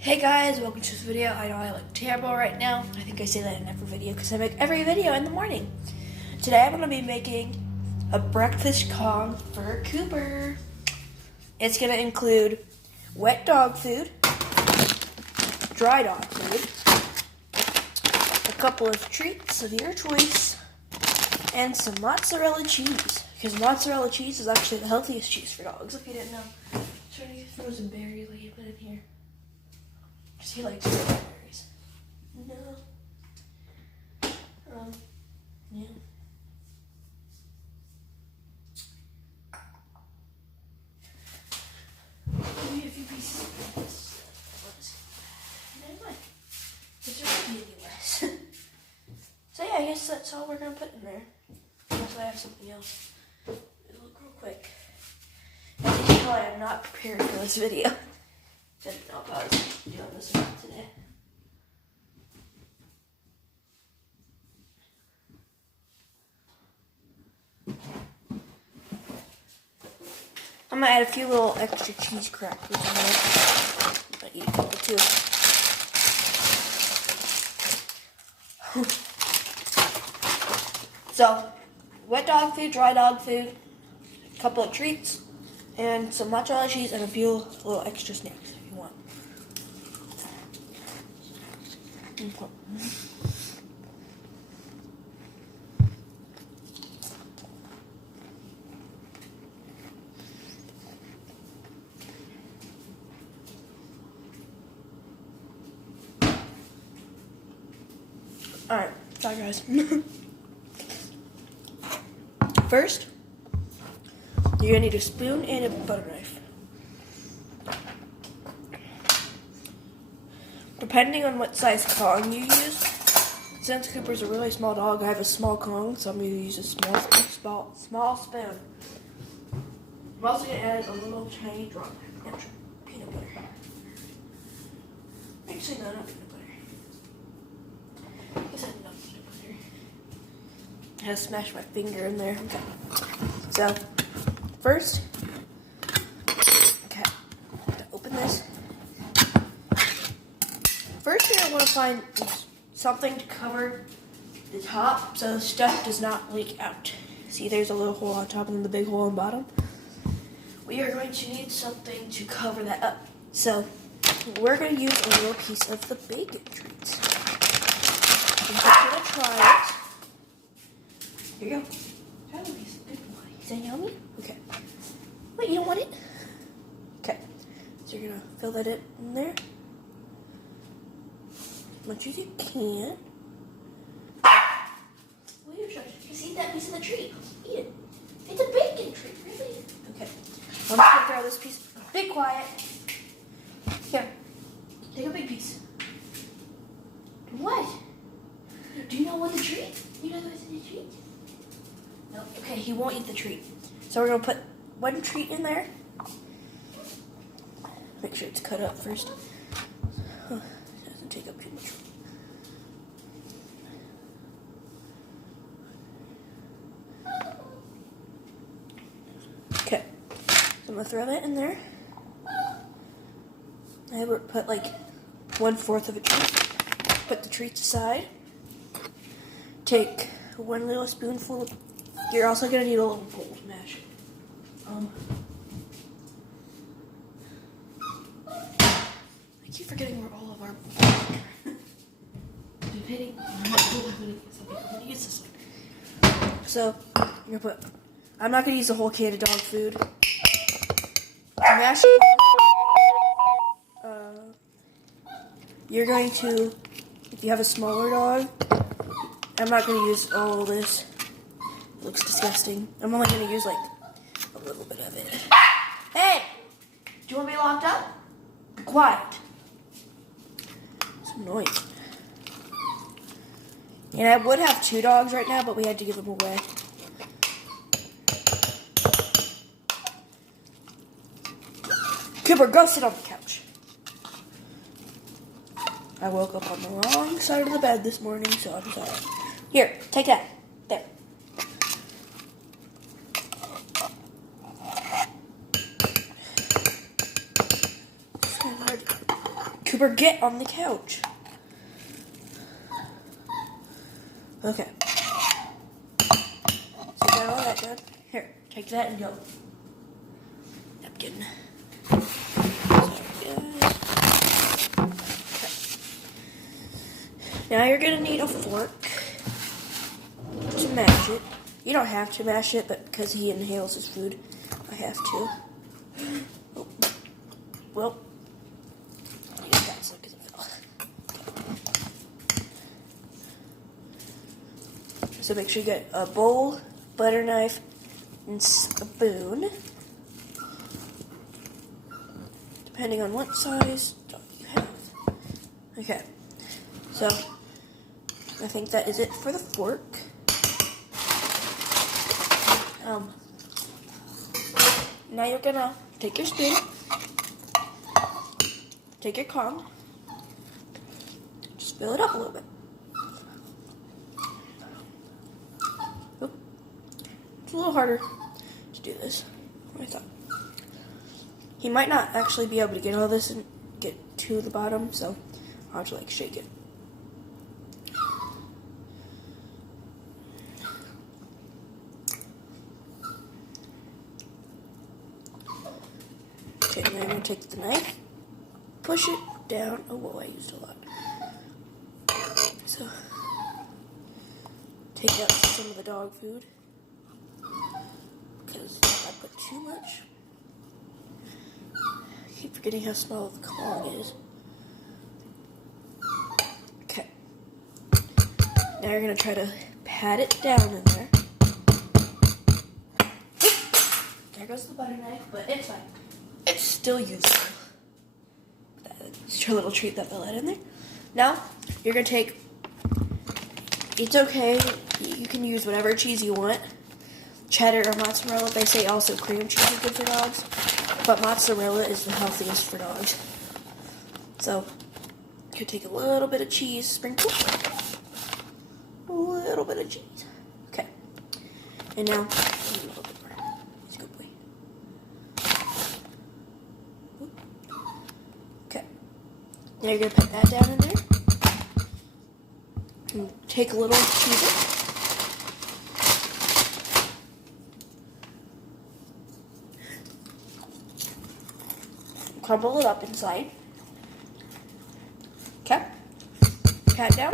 Hey guys, welcome to this video. I know I look terrible right now. I think I say that in every video because I make every video in the morning. Today I'm going to be making a breakfast Kong for Cooper. It's going to include wet dog food, dry dog food, a couple of treats of your choice, and some mozzarella cheese. Because mozzarella cheese is actually the healthiest cheese for dogs, if you didn't know. I'm trying to get frozen berry like you put in here. Because he likes berries. No. Yeah. Give me a few pieces of this. Never mind. It's already anyway. So yeah, I guess that's all we're going to put in there. Unless I have something else. It'll look real quick. As you can tell, I am not prepared for this video. Didn't know if I was doing this or not today. I'm gonna add a few little extra cheese crackers in there. I eat a couple too. So, wet dog food, dry dog food, a couple of treats, and some mozzarella cheese and a few little extra snacks if you want. Alright, sorry guys. First, you're gonna need a spoon and a butter knife. Depending on what size Kong you use, since Cooper's a really small dog, I have a small Kong, so I'm gonna use a small spoon. I'm also gonna add a little tiny drop of peanut butter. Actually, no, not peanut butter. I guess I didn't know peanut butter. I had to smash my finger in there. Okay. So, first, open this. First, you're going to want to find something to cover the top so the stuff does not leak out. See, there's a little hole on top and the big hole on the bottom. We are going to need something to cover that up. So, we're going to use a little piece of the bacon treats. I'm just going to try it. Here you go. Try the piece of bacon. Is that yummy? Okay. Wait, you don't want it? Okay. So you're going to fill that in there. As much as you can. Wait a second. Just eat that piece of the treat. Eat it. It's a bacon treat, really? Okay. I'm just going to throw this piece. Be quiet. Here. Take a big piece. What? Do you not want the treat? You don't want the treat? No. Okay, he won't eat the treat. So we're going to put one treat in there. Make sure it's cut up first. It doesn't take up too much. Okay. So I'm going to throw that in there. I would put like 1/4 of a treat. Put the treats aside. Take one little spoonful of... You're also going to need a little bowl to mash. I keep forgetting where all of our... I'm going to use this one. So, you're going to put... I'm not going to use the whole can of dog food. Mash it. You're going to... If you have a smaller dog... I'm not going to use all of this. It looks disgusting. I'm only going to use like a little bit of it. Hey! Do you want to be locked up? Be quiet. It's annoying. And I would have 2 dogs right now, but we had to give them away. Cooper, go sit on the couch. I woke up on the wrong side of the bed this morning, so I'm sorry. Here, take that. There. Cooper, get on the couch. Okay. So got all that done. Here, take that and go. Napkin. Sorry, guys. Okay. Now you're gonna need a fork to mash it. You don't have to mash it, but because he inhales his food, I have to. Oh. Well, I got that because it fell. So make sure you get a bowl, butter knife, and spoon. Depending on what size dog you have. Okay, so I think that is it for the fork. Now you're gonna take your spoon, take your Kong, just fill it up a little bit. Oop. It's a little harder to do this than I thought. He might not actually be able to get all this and get to the bottom, so I'll have to like shake it. Okay, now I'm going to take the knife, push it down. Oh, whoa, I used a lot. So, take out some of the dog food, because I put too much. I keep forgetting how small the Kong is. Okay. Now you're going to try to pat it down in there. There goes the butter knife, but it's fine. It's still useful. It's your little treat that they let in there. Now, you're going to take, it's okay, you can use whatever cheese you want. Cheddar or mozzarella, they say also cream cheese is good for dogs, but mozzarella is the healthiest for dogs. So, you take a little bit of cheese, sprinkle, a little bit of cheese. Okay, and now, a little bit more. He's a good boy. Okay, now you're going to put that down in there. And take a little cheese. Crumble it up inside. Okay. Pat down.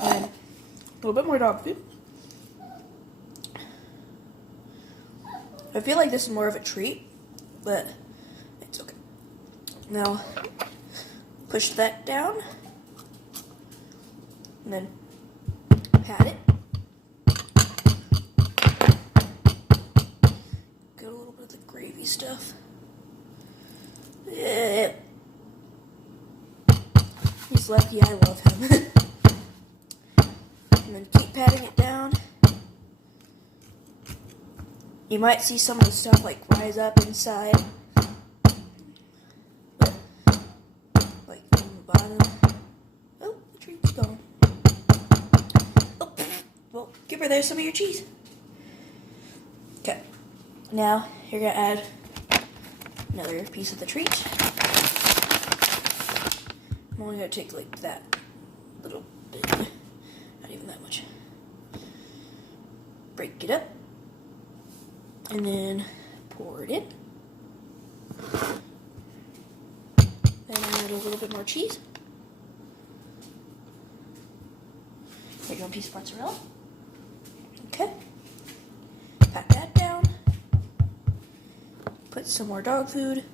And a little bit more dog food. I feel like this is more of a treat, but it's okay. Now, push that down. And then pat it. Get a little bit of the gravy stuff. Yeah. He's lucky, I love him. And then keep patting it down. You might see some of the stuff like rise up inside. Like from the bottom. Oh, the treat's gone. Oh, well, Cooper, there's some of your cheese. Okay. Now, you're going to add another piece of the treat. I'm only going to take like that little bit. Not even that much. Break it up. And then pour it in. Then add a little bit more cheese. Here you go, a piece of mozzarella. Okay. Pat that down. Put some more dog food.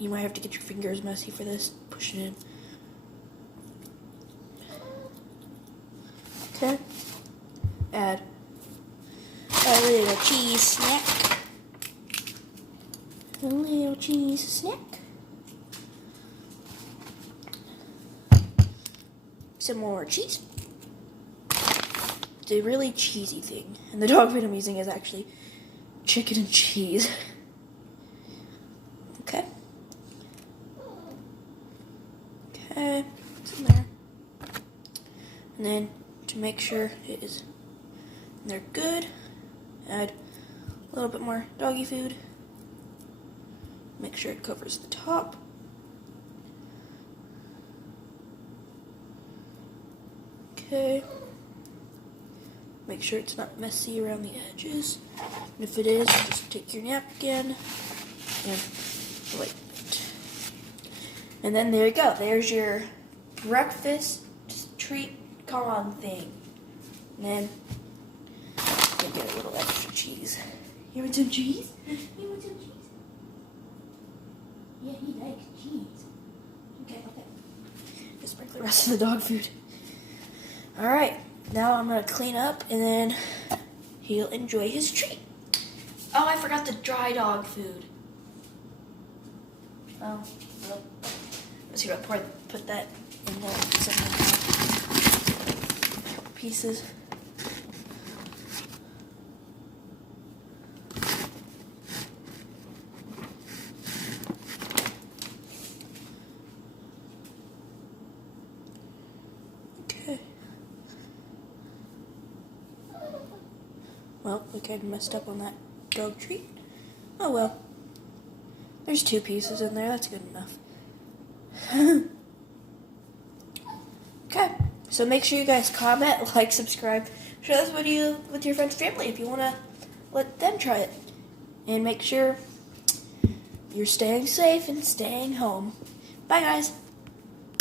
You might have to get your fingers messy for this. Push it in. Okay. Add a little cheese snack. A little cheese snack. Some more cheese. It's a really cheesy thing. And the dog food I'm using is actually chicken and cheese. Okay. Okay, it's in there. And then to make sure it is They're good. Add a little bit more doggy food. Make sure it covers the top. Okay. Make sure it's not messy around the edges. And if it is, just take your napkin and wipe it. And then there you go. There's your breakfast treat Kong thing. And then you get a little extra cheese. You want some cheese? You want some cheese? Yeah, he likes cheese. Okay. Just sprinkle the rest of the dog food. Alright, now I'm going to clean up and then he'll enjoy his treat. Oh, I forgot the dry dog food. Oh, well. Let's see if I put that in there. Some pieces. Okay. Well, we kind of messed up on that dog treat. Oh well. There's 2 pieces in there. That's good enough. Okay. So make sure you guys comment, like, subscribe, share this video with your friends and family if you want to let them try it. And make sure you're staying safe and staying home. Bye, guys.